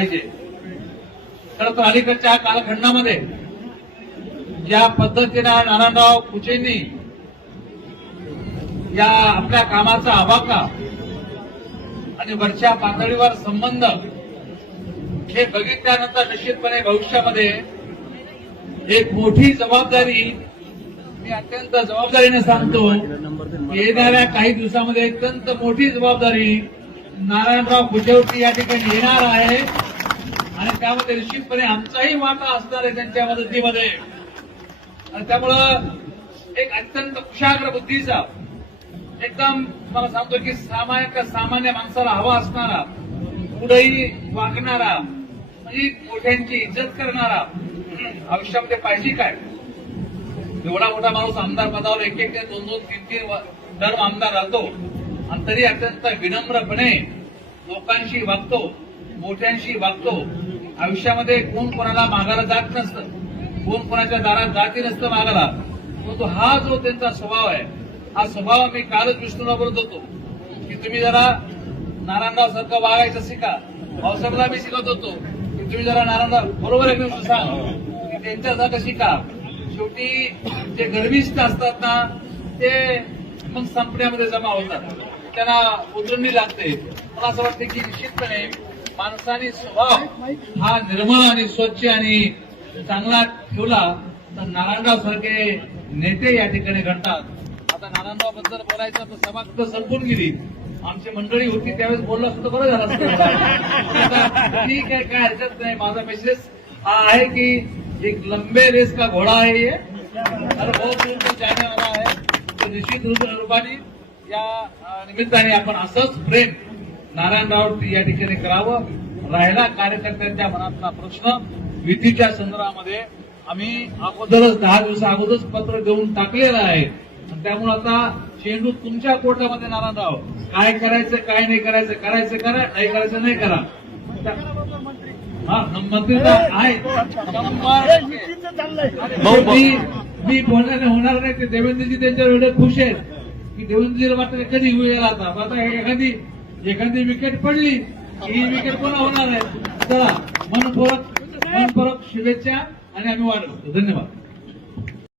पाहिजे. खरं तर अलीकडच्या कालखंडामध्ये ज्या पद्धतीने नारायणराव कुचेंनी या आपल्या कामाचा आवाका आणि वरच्या पातळीवर संबंध हे बघितल्यानंतर निश्चितपणे भविष्यामध्ये एक मोठी जबाबदारी, मी अत्यंत जबाबदारीने सांगतो, येणाऱ्या काही दिवसामध्ये अत्यंत मोठी जबाबदारी नारायणराव कुचेंवरती या ठिकाणी येणार आहे आणि त्यामध्ये निश्चितपणे आमचाही वाटा असणार आहे त्यांच्या मदतीमध्ये. आणि त्यामुळं एक अत्यंत कुशाग्र बुद्धीचा, एकदम मला सांगतो की सामान्य माणसाला हवा असणारा, पुढेही वागणारा, म्हणजे मोठ्यांची इज्जत करणारा आयुष्यामध्ये पाहिजे काय. एवढा मोठा माणूस आमदार पदावर एक एक दोन दोन तीन तीन टर्म आमदार राहतो आणि तरी अत्यंत विनम्रपणे लोकांशी वागतो, मोठ्यांशी वागतो. आयुष्यामध्ये कोण कोणाला मागायला जात नसतं, कोण कोणाच्या दारात जाती नसतं मागायला. परंतु हा जो त्यांचा स्वभाव आहे, हा स्वभाव मी कालच विष्णूला बोलत होतो की तुम्ही जरा नारायणराव सारखं वागायचं शिका. भाऊसाहेबला मी शिकत होतो की तुम्ही जरा नारायणराव बरोबर आहे मी सांग की त्यांच्यासारखं शिका. शेवटी जे गर्विष्ठ असतात ना ते मग संपण्यामध्ये जमा होतात, त्यांना उतरणी लागते. मला असं वाटतं की निश्चितपणे माणसाने स्वभाव हा निर्मळ आणि स्वच्छ आणि चांगला ठेवला तर नारायणराव सारखे नेते या ठिकाणी घडतात. आता नारायणराव बद्दल बोलायचं तर सभा कुठं संपून गेली. आमची मंडळी होती त्यावेळेस बोललं असतं तर बरं झालं असतं. ठीक आहे, काय हरकत नाही. माझा मेसेज हा आहे की एक लंबे रेस का घोडा है ये, और बहुत दूर तक जाने वाला है. तो निश्चित रूपाने या निमित्ताने आपण असंच प्रेम नारायणराव या ठिकाणी करावं. राहिला कार्यकर्त्यांच्या मनातला प्रश्न विधीच्या संदर्भामध्ये आम्ही अगोदरच 10 दिवसा अगोदरच पत्र देऊन टाकलेलं आहे. त्यामुळे आता चेंडू तुमच्या कोर्टामध्ये नारायणराव, काय करायचं काय नाही करायचं, करायचं करा, नाही करायचं नाही करा. मंत्री आहे मी होणार नाही. ते देवेंद्रजी त्यांच्यावर एवढे खुश आहेत की देवेंद्रजीला वाटतं कधी होईल. आता एखादी विकेट पडली ही विकेट कोणा होणार आहे. चला मनपूर्वक शुभेच्छा आणि आम्ही वाढवतो. धन्यवाद.